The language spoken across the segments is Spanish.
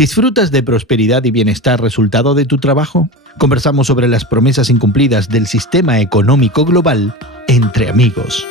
¿Disfrutas de prosperidad y bienestar resultado de tu trabajo? Conversamos sobre las promesas incumplidas del sistema económico global entre amigos.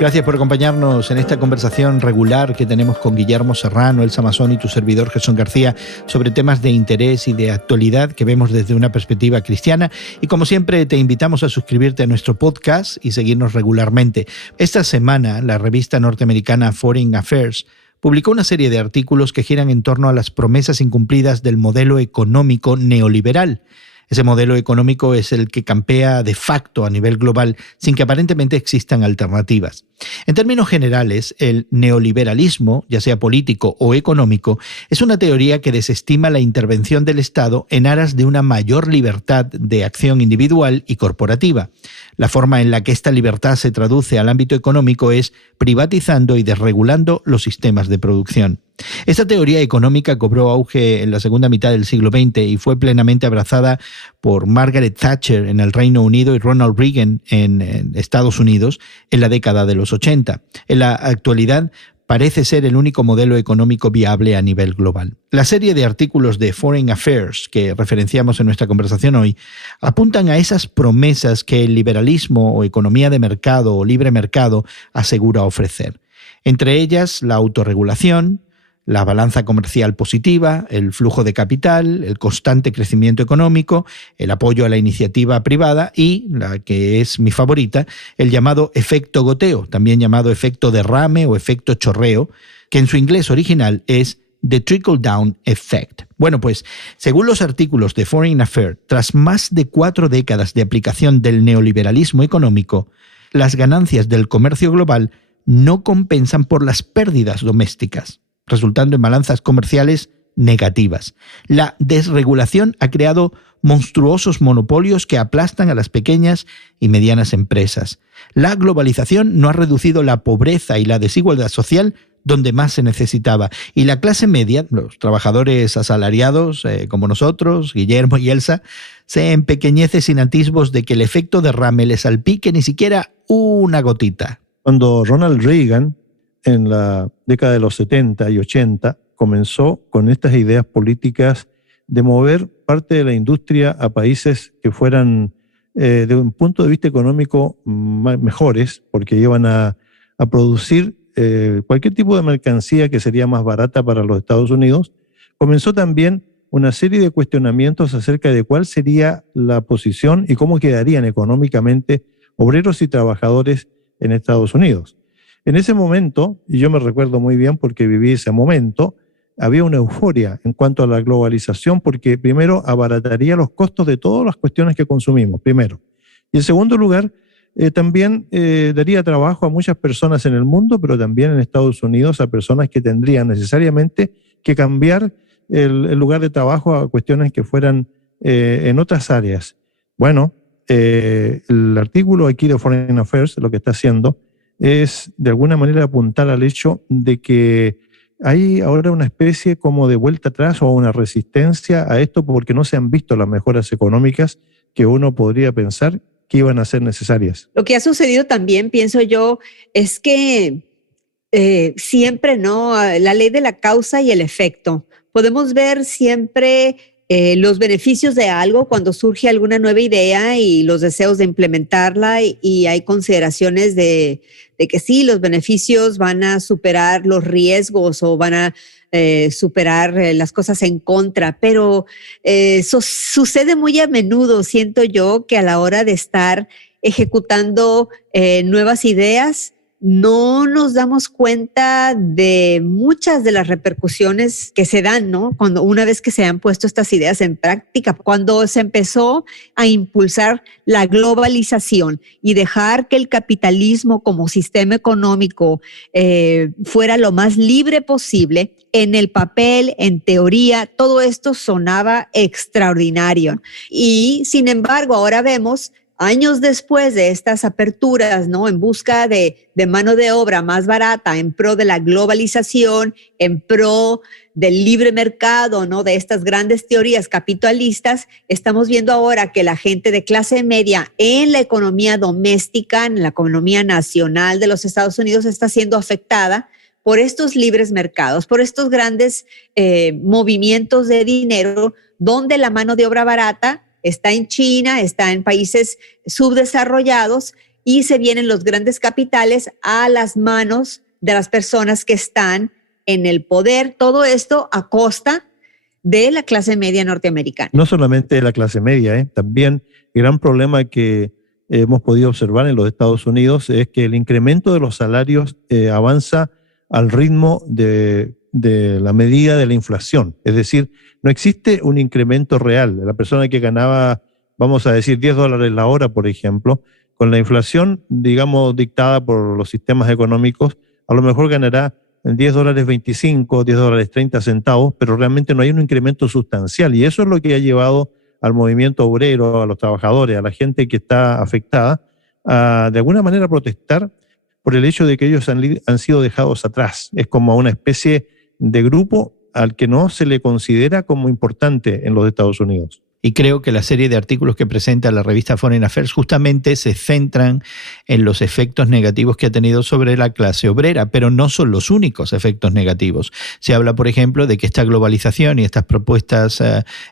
Gracias por acompañarnos en esta conversación regular que tenemos con Guillermo Serrano, Elsa Masón y tu servidor Jesús García sobre temas de interés y de actualidad que vemos desde una perspectiva cristiana. Y como siempre te invitamos a suscribirte a nuestro podcast y seguirnos regularmente. Esta semana la revista norteamericana Foreign Affairs publicó una serie de artículos que giran en torno a las promesas incumplidas del modelo económico neoliberal. Ese modelo económico es el que campea de facto a nivel global sin que aparentemente existan alternativas. En términos generales, el neoliberalismo, ya sea político o económico, es una teoría que desestima la intervención del Estado en aras de una mayor libertad de acción individual y corporativa. La forma en la que esta libertad se traduce al ámbito económico es privatizando y desregulando los sistemas de producción. Esta teoría económica cobró auge en la segunda mitad del siglo XX y fue plenamente abrazada por Margaret Thatcher en el Reino Unido y Ronald Reagan en Estados Unidos en la década de los 80. En la actualidad parece ser el único modelo económico viable a nivel global. La serie de artículos de Foreign Affairs que referenciamos en nuestra conversación hoy apuntan a esas promesas que el liberalismo o economía de mercado o libre mercado asegura ofrecer. Entre ellas, la autorregulación, la balanza comercial positiva, el flujo de capital, el constante crecimiento económico, el apoyo a la iniciativa privada y, la que es mi favorita, el llamado efecto goteo, también llamado efecto derrame o efecto chorreo, que en su inglés original es The Trickle-Down Effect. Bueno, pues, según los artículos de Foreign Affairs, tras más de 4 décadas de aplicación del neoliberalismo económico, las ganancias del comercio global no compensan por las pérdidas domésticas, resultando en balanzas comerciales negativas. La desregulación ha creado monstruosos monopolios que aplastan a las pequeñas y medianas empresas. La globalización no ha reducido la pobreza y la desigualdad social donde más se necesitaba. Y la clase media, los trabajadores asalariados como nosotros, Guillermo y Elsa, se empequeñece sin atisbos de que el efecto derrame les salpique ni siquiera una gotita. Cuando Ronald Reagan, en la década de los 70 y 80, comenzó con estas ideas políticas de mover parte de la industria a países que fueran, de un punto de vista económico, mejores, porque iban a producir cualquier tipo de mercancía que sería más barata para los Estados Unidos. Comenzó también una serie de cuestionamientos acerca de cuál sería la posición y cómo quedarían económicamente obreros y trabajadores en Estados Unidos. En ese momento, y yo me recuerdo muy bien porque viví ese momento, había una euforia en cuanto a la globalización porque primero abarataría los costos de todas las cuestiones que consumimos, primero. Y en segundo lugar, también daría trabajo a muchas personas en el mundo, pero también en Estados Unidos a personas que tendrían necesariamente que cambiar el lugar de trabajo a cuestiones que fueran en otras áreas. Bueno, el artículo aquí de Foreign Affairs lo que está haciendo es de alguna manera apuntar al hecho de que hay ahora una especie como de vuelta atrás o una resistencia a esto porque no se han visto las mejoras económicas que uno podría pensar que iban a ser necesarias. Lo que ha sucedido también, pienso yo, es que siempre, ¿no? La ley de la causa y el efecto. Podemos ver siempre los beneficios de algo cuando surge alguna nueva idea y los deseos de implementarla y hay consideraciones de que sí, los beneficios van a superar los riesgos o van a superar las cosas en contra, pero eso sucede muy a menudo, siento yo, que a la hora de estar ejecutando nuevas ideas, no nos damos cuenta de muchas de las repercusiones que se dan, ¿no? Cuando una vez que se han puesto estas ideas en práctica, cuando se empezó a impulsar la globalización y dejar que el capitalismo como sistema económico fuera lo más libre posible, en el papel, en teoría, todo esto sonaba extraordinario. Y sin embargo, ahora vemos años después de estas aperturas, ¿no? En busca de mano de obra más barata, en pro de la globalización, en pro del libre mercado, ¿no? De estas grandes teorías capitalistas, estamos viendo ahora que la gente de clase media en la economía doméstica, en la economía nacional de los Estados Unidos, está siendo afectada por estos libres mercados, por estos grandes movimientos de dinero, donde la mano de obra barata está en China, está en países subdesarrollados, y se vienen los grandes capitales a las manos de las personas que están en el poder. Todo esto a costa de la clase media norteamericana. No solamente de la clase media, también el gran problema que hemos podido observar en los Estados Unidos es que el incremento de los salarios avanza al ritmo de la medida de la inflación. Es decir, no existe un incremento real. La persona que ganaba, vamos a decir, $10 la hora, por ejemplo, con la inflación, digamos, dictada por los sistemas económicos, a lo mejor ganará $10.25, $10.30, pero realmente no hay un incremento sustancial. Y eso es lo que ha llevado al movimiento obrero, a los trabajadores, a la gente que está afectada, a de alguna manera protestar por el hecho de que ellos han sido dejados atrás. Es como una especie de grupo al que no se le considera como importante en los Estados Unidos. Y creo que la serie de artículos que presenta la revista Foreign Affairs justamente se centran en los efectos negativos que ha tenido sobre la clase obrera, pero no son los únicos efectos negativos. Se habla, por ejemplo, de que esta globalización y estas propuestas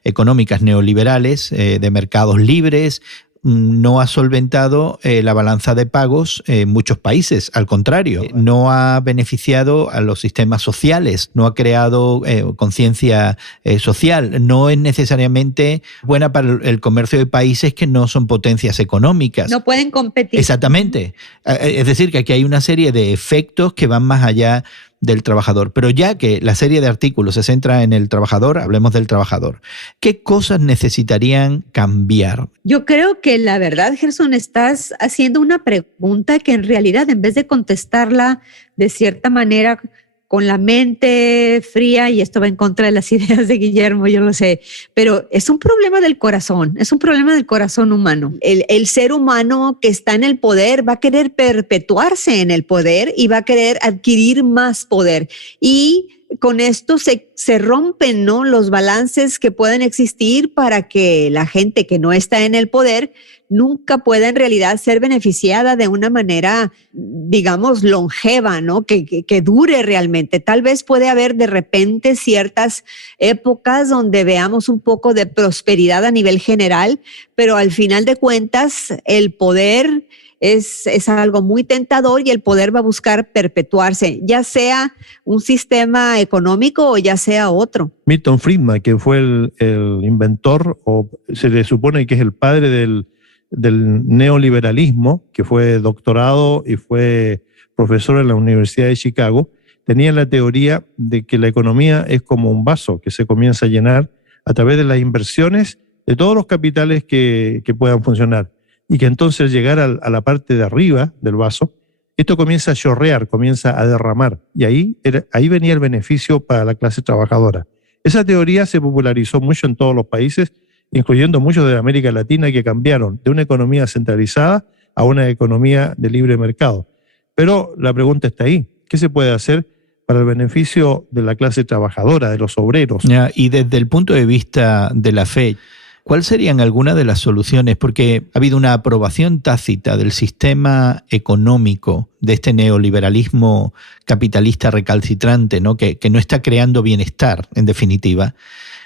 económicas neoliberales de mercados libres no ha solventado la balanza de pagos en muchos países. Al contrario, no ha beneficiado a los sistemas sociales, no ha creado conciencia social, no es necesariamente buena para el comercio de países que no son potencias económicas. No pueden competir. Exactamente. Es decir, que aquí hay una serie de efectos que van más allá del trabajador. Pero ya que la serie de artículos se centra en el trabajador, hablemos del trabajador. ¿Qué cosas necesitarían cambiar? Yo creo que la verdad, Gerson, estás haciendo una pregunta que en realidad, en vez de contestarla de cierta manera con la mente fría, y esto va en contra de las ideas de Guillermo, yo lo sé, pero es un problema del corazón, es un problema del corazón humano. El ser humano que está en el poder va a querer perpetuarse en el poder y va a querer adquirir más poder. Y con esto se rompen, ¿no?, los balances que pueden existir para que la gente que no está en el poder nunca pueda en realidad ser beneficiada de una manera, digamos, longeva, ¿no?, que dure realmente. Tal vez puede haber de repente ciertas épocas donde veamos un poco de prosperidad a nivel general, pero al final de cuentas el poder es algo muy tentador y el poder va a buscar perpetuarse, ya sea un sistema económico o ya sea otro. Milton Friedman, que fue el inventor, o se le supone que es el padre del neoliberalismo, que fue doctorado y fue profesor en la Universidad de Chicago, tenía la teoría de que la economía es como un vaso que se comienza a llenar a través de las inversiones de todos los capitales que puedan funcionar. Y que entonces llegar a la parte de arriba del vaso, esto comienza a chorrear, comienza a derramar. Y ahí venía el beneficio para la clase trabajadora. Esa teoría se popularizó mucho en todos los países, incluyendo muchos de América Latina, que cambiaron de una economía centralizada a una economía de libre mercado. Pero la pregunta está ahí. ¿Qué se puede hacer para el beneficio de la clase trabajadora, de los obreros? Y desde el punto de vista de la fe, ¿cuáles serían algunas de las soluciones? Porque ha habido una aprobación tácita del sistema económico, de este neoliberalismo capitalista recalcitrante, ¿no?, que no está creando bienestar, en definitiva.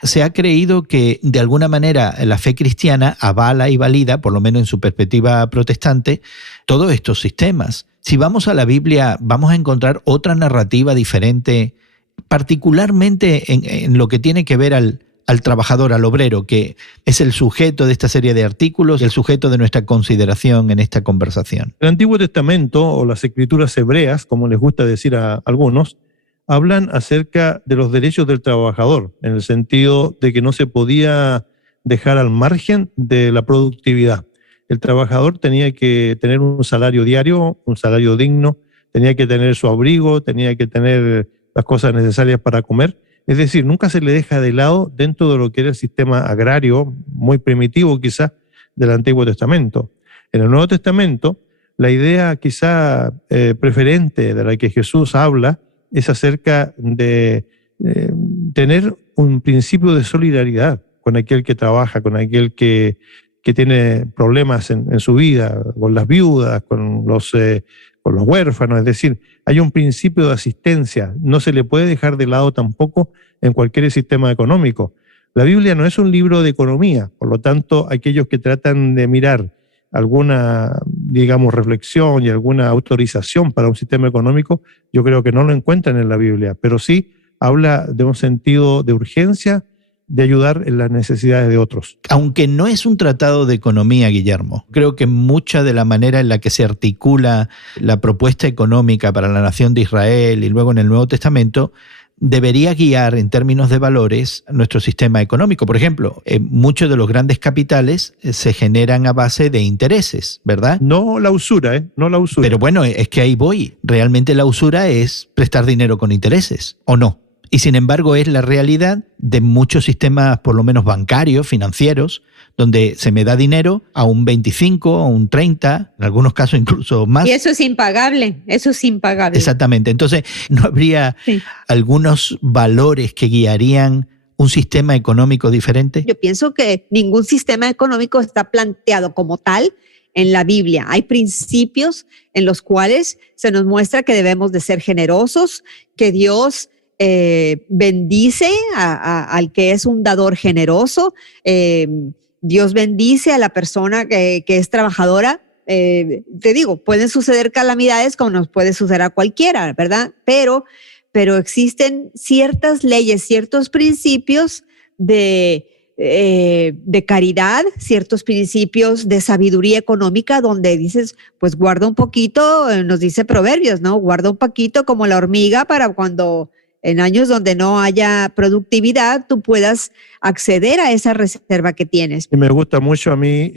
Se ha creído que, de alguna manera, la fe cristiana avala y valida, por lo menos en su perspectiva protestante, todos estos sistemas. Si vamos a la Biblia, vamos a encontrar otra narrativa diferente, particularmente en lo que tiene que ver al trabajador, al obrero, que es el sujeto de esta serie de artículos, el sujeto de nuestra consideración en esta conversación. El Antiguo Testamento, o las escrituras hebreas, como les gusta decir a algunos, hablan acerca de los derechos del trabajador, en el sentido de que no se podía dejar al margen de la productividad. El trabajador tenía que tener un salario diario, un salario digno, tenía que tener su abrigo, tenía que tener las cosas necesarias para comer. Es decir, nunca se le deja de lado dentro de lo que era el sistema agrario, muy primitivo quizás, del Antiguo Testamento. En el Nuevo Testamento, la idea quizá preferente de la que Jesús habla es acerca de tener un principio de solidaridad con aquel que trabaja, con aquel que tiene problemas en su vida, con las viudas, con los huérfanos. Es decir, hay un principio de asistencia. No se le puede dejar de lado tampoco en cualquier sistema económico. La Biblia no es un libro de economía, por lo tanto, aquellos que tratan de mirar alguna, digamos, reflexión y alguna autorización para un sistema económico, yo creo que no lo encuentran en la Biblia, pero sí habla de un sentido de urgencia, de ayudar en las necesidades de otros. Aunque no es un tratado de economía, Guillermo, creo que mucha de la manera en la que se articula la propuesta económica para la nación de Israel y luego en el Nuevo Testamento debería guiar en términos de valores nuestro sistema económico. Por ejemplo, muchos de los grandes capitales se generan a base de intereses, ¿verdad? No la usura, no la usura. Pero bueno, es que ahí voy. Realmente la usura es prestar dinero con intereses, ¿o no? Y sin embargo es la realidad de muchos sistemas, por lo menos bancarios, financieros, donde se me da dinero a un 25, a un 30, en algunos casos incluso más. Y eso es impagable, Exactamente. Entonces, ¿no habría algunos valores que guiarían un sistema económico diferente? Yo pienso que ningún sistema económico está planteado como tal en la Biblia. Hay principios en los cuales se nos muestra que debemos de ser generosos, que Dios bendice al que es un dador generoso. Dios bendice a la persona que es trabajadora. Te digo, pueden suceder calamidades como nos puede suceder a cualquiera, ¿verdad? Pero existen ciertas leyes, ciertos principios de caridad, ciertos principios de sabiduría económica donde dices, pues guarda un poquito, nos dice Proverbios, ¿no? Guarda un poquito como la hormiga para cuando en años donde no haya productividad, tú puedas acceder a esa reserva que tienes. Y me gusta mucho a mí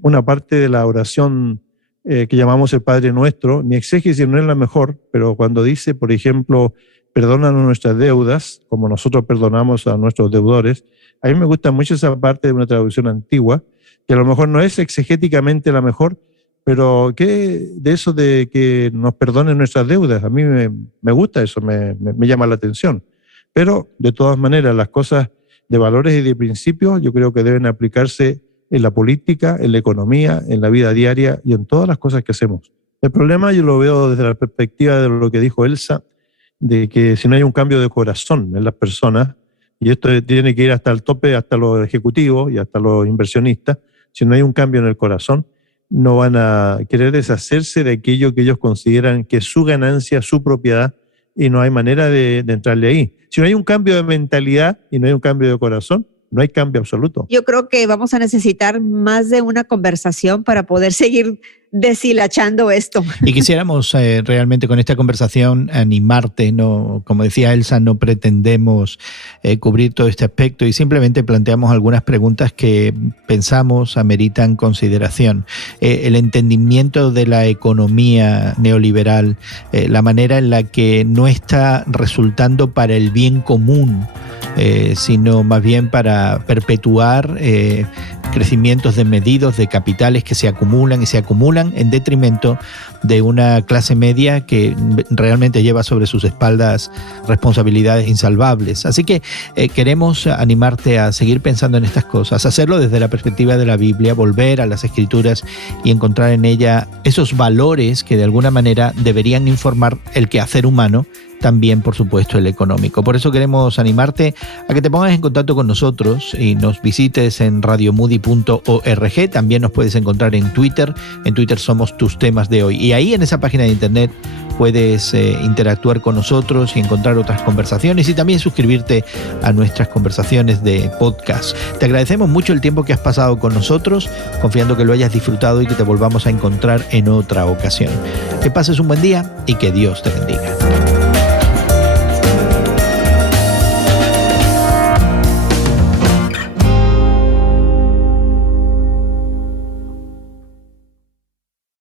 una parte de la oración que llamamos el Padre Nuestro. Mi exégesis no es la mejor, pero cuando dice, por ejemplo, perdónanos nuestras deudas, como nosotros perdonamos a nuestros deudores, a mí me gusta mucho esa parte de una traducción antigua, que a lo mejor no es exegéticamente la mejor, pero ¿qué de eso de que nos perdonen nuestras deudas? A mí me gusta eso, me llama la atención. Pero de todas maneras, las cosas de valores y de principios yo creo que deben aplicarse en la política, en la economía, en la vida diaria y en todas las cosas que hacemos. El problema yo lo veo desde la perspectiva de lo que dijo Elsa, de que si no hay un cambio de corazón en las personas, y esto tiene que ir hasta el tope, hasta los ejecutivos y hasta los inversionistas, si no hay un cambio en el corazón, no van a querer deshacerse de aquello que ellos consideran que es su ganancia, su propiedad, y no hay manera de entrarle ahí. Si no hay un cambio de mentalidad y no hay un cambio de corazón, no hay cambio absoluto. Yo creo que vamos a necesitar más de una conversación para poder seguir deshilachando esto. Y quisiéramos realmente con esta conversación animarte, no, como decía Elsa, no pretendemos cubrir todo este aspecto y simplemente planteamos algunas preguntas que pensamos ameritan consideración. El entendimiento de la economía neoliberal, la manera en la que no está resultando para el bien común, sino más bien para perpetuar crecimientos desmedidos de capitales que se acumulan y se acumulan en detrimento de una clase media que realmente lleva sobre sus espaldas responsabilidades insalvables. Así que queremos animarte a seguir pensando en estas cosas, hacerlo desde la perspectiva de la Biblia, volver a las Escrituras y encontrar en ella esos valores que de alguna manera deberían informar el quehacer humano, también por supuesto el económico. Por eso queremos animarte a que te pongas en contacto con nosotros y nos visites en radiomoody.org. También nos puedes encontrar en Twitter somos Tus Temas de Hoy, y ahí en esa página de internet puedes interactuar con nosotros y encontrar otras conversaciones y también suscribirte a nuestras conversaciones de podcast. Te agradecemos mucho el tiempo que has pasado con nosotros, confiando que lo hayas disfrutado y que te volvamos a encontrar en otra ocasión. Que pases un buen día y que Dios te bendiga.